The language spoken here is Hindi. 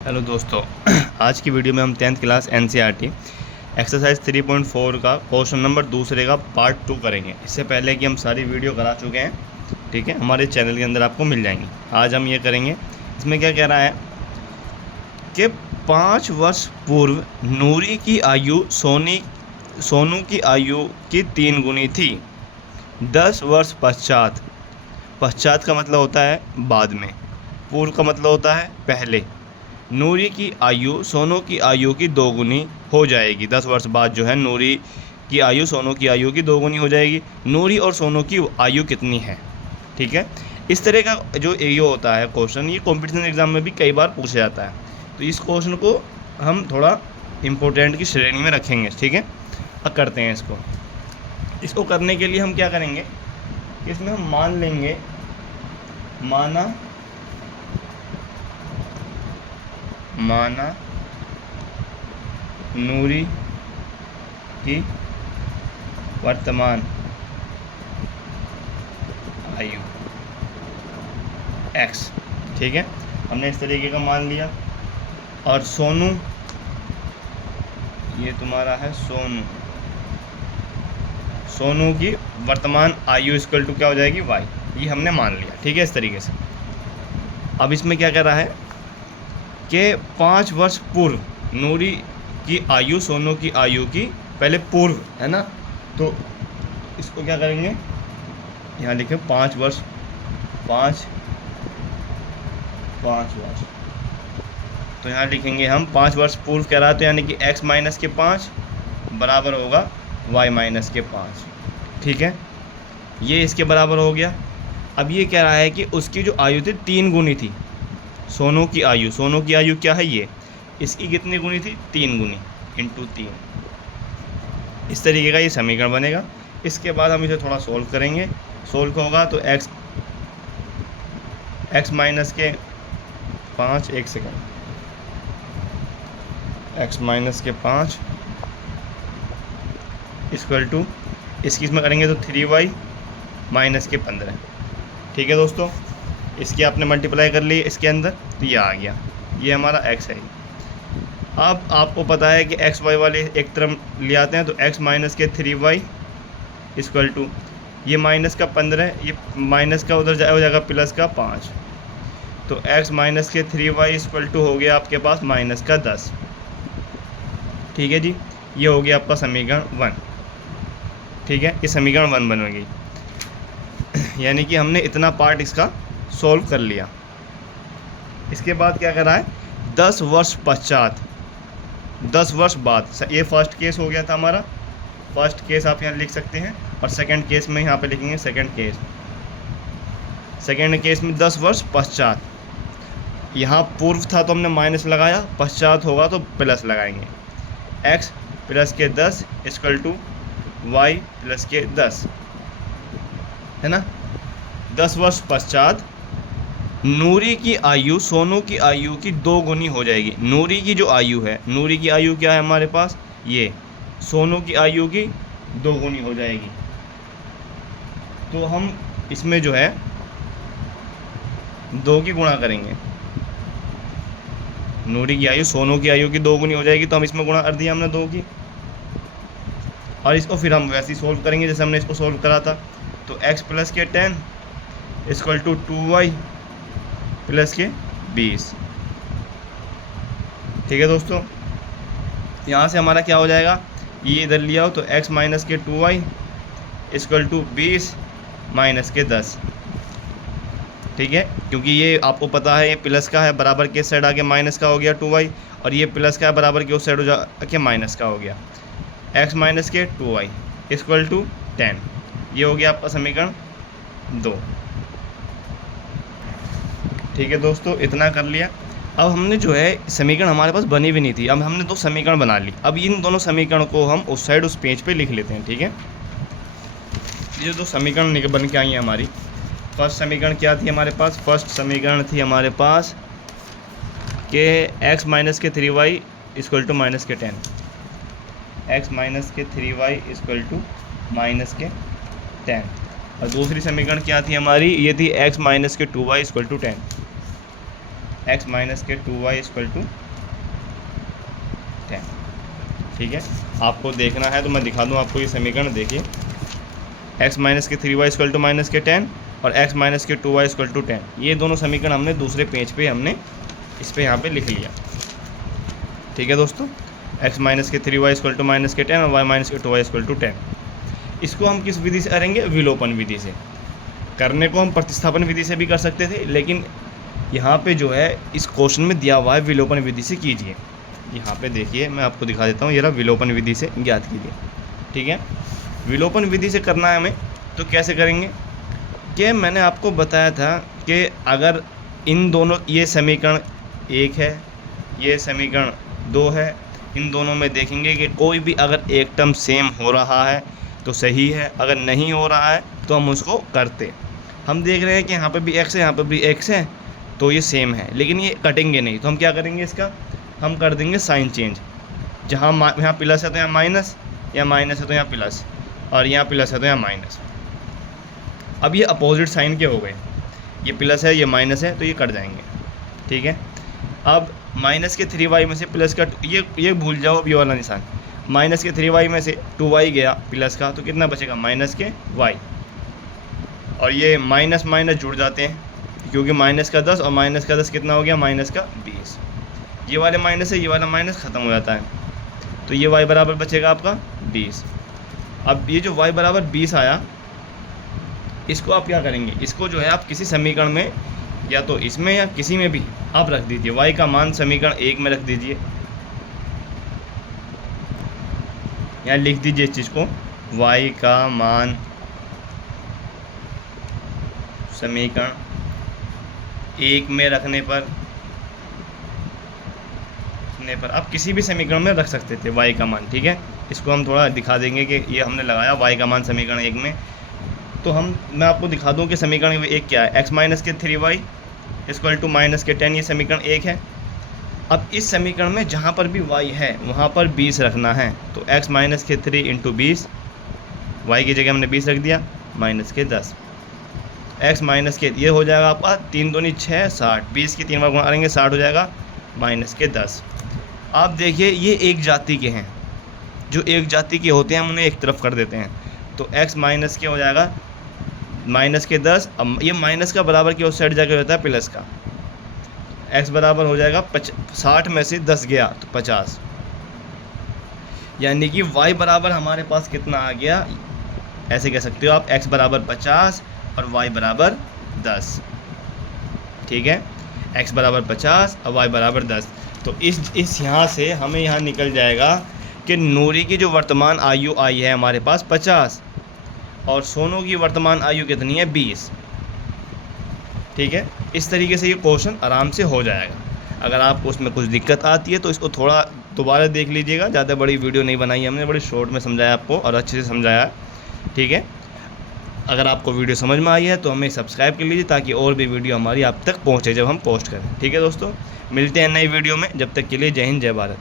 हेलो दोस्तों, आज की वीडियो में हम 10th क्लास एनसीईआरटी एक्सरसाइज 3.4 का क्वेश्चन नंबर दूसरे का पार्ट 2 करेंगे। इससे पहले कि हम सारी वीडियो करा चुके हैं, ठीक है, हमारे चैनल के अंदर आपको मिल जाएंगी। आज हम ये करेंगे। इसमें क्या कह रहा है कि 5 वर्ष पूर्व नूरी की आयु सोनू की आयु की 3 गुनी थी। 10 वर्ष पश्चात, पश्चात का मतलब होता है बाद में, पूर्व का मतलब होता है पहले, नूरी की आयु सोनू की आयु की 2 गुनी हो जाएगी। 10 वर्ष बाद जो है नूरी की आयु सोनू की आयु की 2 गुनी हो जाएगी। नूरी और सोनू की आयु कितनी है, ठीक है। इस तरह का जो ये होता है क्वेश्चन, ये कॉम्पिटिशन एग्ज़ाम में भी कई बार पूछा जाता है। तो इस क्वेश्चन को हम थोड़ा इम्पोर्टेंट की श्रेणी में रखेंगे, ठीक है। अब करते हैं इसको करने के लिए हम क्या करेंगे कि इसमें हम मान लेंगे, माना नूरी की वर्तमान आयु x, ठीक है। हमने इस तरीके का मान लिया। और सोनू, ये तुम्हारा है सोनू की वर्तमान आयु इक्वल टू क्या हो जाएगी y, ये हमने मान लिया, ठीक है, इस तरीके से। अब इसमें क्या कह रहा है कि 5 वर्ष पूर्व नूरी की आयु सोनू की आयु की पहले पूर्व है ना, तो इसको क्या करेंगे, यहाँ लिखे 5 वर्ष, 5 वर्ष, तो यहाँ लिखेंगे हम 5 वर्ष पूर्व कह रहा है, तो यानी कि x माइनस के 5 बराबर होगा y माइनस के 5, ठीक है। ये इसके बराबर हो गया। अब ये कह रहा है कि उसकी जो आयु थी 3 गुनी थी। सोनू की आयु क्या है, ये इसकी कितनी गुनी थी, 3 गुनी इंटू 3। इस तरीके का ये समीकरण बनेगा। इसके बाद हम इसे थोड़ा सोल्व करेंगे। सोल्व होगा तो x माइनस के 5, एक सेकंड, x माइनस के 5 इक्वल टू, इसकी इसमें करेंगे तो 3y माइनस के 15, ठीक है दोस्तों। इसकी आपने मल्टीप्लाई कर ली इसके अंदर, तो ये आ गया, ये हमारा x है। अब आपको पता है कि x y वाले एक तरफ ले आते हैं, तो x माइनस के 3y इक्वल टू, ये माइनस का 15, ये माइनस का उधर हो जाएगा प्लस का 5, तो x माइनस के 3y इक्वल टू हो गया आपके पास माइनस का 10, ठीक है जी। ये हो गया आपका समीकरण 1, ठीक है। ये समीकरण 1 बन गई, यानी कि हमने इतना पार्ट इसका सॉल्व कर लिया। इसके बाद क्या कर रहा है, 10 वर्ष पश्चात, 10 वर्ष बाद, ये फर्स्ट केस हो गया था हमारा, फर्स्ट केस आप यहाँ लिख सकते हैं, और सेकंड केस में यहाँ पे लिखेंगे सेकंड केस में 10 वर्ष पश्चात। यहाँ पूर्व था तो हमने माइनस लगाया, पश्चात होगा तो प्लस लगाएंगे। x प्लस के 10 इक्वल टू y प्लस के 10, है ना। 10 वर्ष पश्चात नूरी की आयु सोनू की आयु की 2 गुनी हो जाएगी। नूरी की जो आयु है, नूरी की आयु क्या है हमारे पास, ये सोनू की आयु की 2 गुनी हो जाएगी। तो हम इसमें जो है 2 की गुणा करेंगे। नूरी की आयु सोनू की आयु की 2 गुनी हो जाएगी, तो हम इसमें गुणा कर दिया हमने 2 की, और इसको फिर हम वैसे ही सोल्व करेंगे जैसे हमने इसको सोल्व करा था। तो x प्लस के 10 इक्वल टू 2y प्लस के 20, ठीक है दोस्तों। यहाँ से हमारा क्या हो जाएगा, ये इधर लिया हो तो x माइनस के 2y इक्वल टू 20 माइनस के 10, ठीक है। क्योंकि ये आपको पता है ये प्लस का है, बराबर के साइड आके माइनस का हो गया 2y, और ये प्लस का है, बराबर के उस साइड हो जाके माइनस का हो गया। x माइनस के 2y इक्वल टू 10, ये हो गया आपका समीकरण 2, ठीक है दोस्तों। इतना कर लिया। अब हमने जो है समीकरण हमारे पास बनी भी नहीं थी, अब हमने 2 समीकरण बना ली। अब इन दोनों समीकरण को हम उस साइड उस पेज पे लिख लेते हैं, ठीक है। ये 2 समीकरण बन के आई हैं हमारी। फर्स्ट समीकरण क्या थी हमारे पास, फर्स्ट समीकरण थी हमारे पास कि x माइनस के 3y इक्वल टू माइनस के 10, x माइनस के 3y इक्वल टू माइनस के 10, और दूसरी समीकरण क्या थी हमारी, ये थी x माइनस के 2y equal to 10। x minus के 2y इक्वल टू 10। ठीक है, आपको देखना है तो मैं दिखा दूँ आपको ये समीकरण। देखिए x माइनस के 3y इक्वल टू माइनस के 10 और x माइनस के 2y इक्वल टू 10, ये दोनों समीकरण हमने दूसरे पेज पे हमने इस पे यहाँ पे लिख लिया। ठीक है दोस्तों, x माइनस के 3y इक्वल टू माइनस के 10 और y माइनस के 2y इक्वल टू 10। इसको हम किस विधि से करेंगे? विलोपन विधि से। करने को हम प्रतिस्थापन विधि से भी कर सकते थे, लेकिन यहाँ पे जो है इस क्वेश्चन में दिया हुआ है विलोपन विधि से कीजिए। यहाँ पे देखिए मैं आपको दिखा देता हूँ, ये रहा विलोपन विधि से ज्ञात कीजिए। ठीक है, विलोपन विधि से करना है हमें, तो कैसे करेंगे कि मैंने आपको बताया था कि अगर इन दोनों, ये समीकरण 1 है, ये समीकरण 2 है, इन दोनों में देखेंगे कि कोई भी अगर एक टर्म सेम हो रहा है तो सही है, अगर नहीं हो रहा है तो हम उसको करते। हम देख रहे हैं कि यहाँ पे भी x है, यहाँ पे भी x है, तो ये सेम है, लेकिन ये कटेंगे नहीं, तो हम क्या करेंगे इसका, हम कर देंगे साइन चेंज। जहाँ यहाँ प्लस है तो यहाँ माइनस, या माइनस है तो यहाँ प्लस, और यहाँ प्लस है तो यहाँ माइनस। अब ये अपोजिट साइन के हो गए, ये प्लस है ये माइनस है, तो ये कट जाएंगे। ठीक है, अब माइनस के 3y में से प्लस का ये भूल जाओ अब ये वाला निशान। माइनस के 3y में से 2y गया प्लस का, तो कितना बचेगा? माइनस के y। और ये माइनस माइनस जुड़ जाते हैं, क्योंकि माइनस का 10 और माइनस का 10 कितना हो गया? माइनस का 20। ये वाले माइनस है, ये वाला माइनस ख़त्म हो जाता है, तो ये y बराबर बचेगा आपका 20। अब ये जो y बराबर 20 आया, इसको आप क्या करेंगे? इसको जो है आप किसी समीकरण में, या तो इसमें या किसी में भी आप रख दीजिए। y का मान समीकरण 1 में रख दीजिए, यहाँ लिख दीजिए इस चीज़ को, y का मान समीकरण 1 में रखने पर आप किसी भी समीकरण में रख सकते थे y का मान। ठीक है, इसको हम थोड़ा दिखा देंगे कि ये हमने लगाया y का मान समीकरण 1 में। तो मैं आपको दिखा दूं कि समीकरण 1 क्या है। x माइनस के 3y इक्वल टू माइनस के 10, ये समीकरण 1 है। अब इस समीकरण में जहाँ पर भी y है वहाँ पर 20 रखना है, तो x माइनस के 3 इंटू 20, y की जगह हमने 20 रख दिया, माइनस के 10। x माइनस के, ये हो जाएगा आपका 3 दूनी 6, 60, 20 की 3 बार गुणा करेंगे 60 हो जाएगा, माइनस के 10। आप देखिए ये एक जाति के हैं, जो एक जाति के होते हैं हम उन्हें एक तरफ कर देते हैं, तो x माइनस के हो जाएगा माइनस के 10। अब ये माइनस का बराबर की उस साइड जाकर होता है प्लस का, x बराबर हो जाएगा 60 में से 10 गया तो 50, यानी कि y बराबर हमारे पास कितना आ गया? ऐसे कह सकते हो आप, x बराबर 50 और y बराबर 10। ठीक है, x बराबर 50 और y बराबर 10। तो इस यहाँ से हमें यहाँ निकल जाएगा कि नूरी की जो वर्तमान आयु आई है हमारे पास 50 और सोनू की वर्तमान आयु कितनी है? 20। ठीक है, इस तरीके से ये क्वेश्चन आराम से हो जाएगा। अगर आपको उसमें कुछ दिक्कत आती है तो इसको थोड़ा दोबारा देख लीजिएगा, ज़्यादा बड़ी वीडियो नहीं बनाई हमने, बड़ी शॉर्ट में समझाया आपको और अच्छे से समझाया। ठीक है, अगर आपको वीडियो समझ में आई है तो हमें सब्सक्राइब कर लीजिए, ताकि और भी वीडियो हमारी आप तक पहुँचे जब हम पोस्ट करें। ठीक है दोस्तों, मिलते हैं नई वीडियो में, जब तक के लिए जय हिंद जय भारत।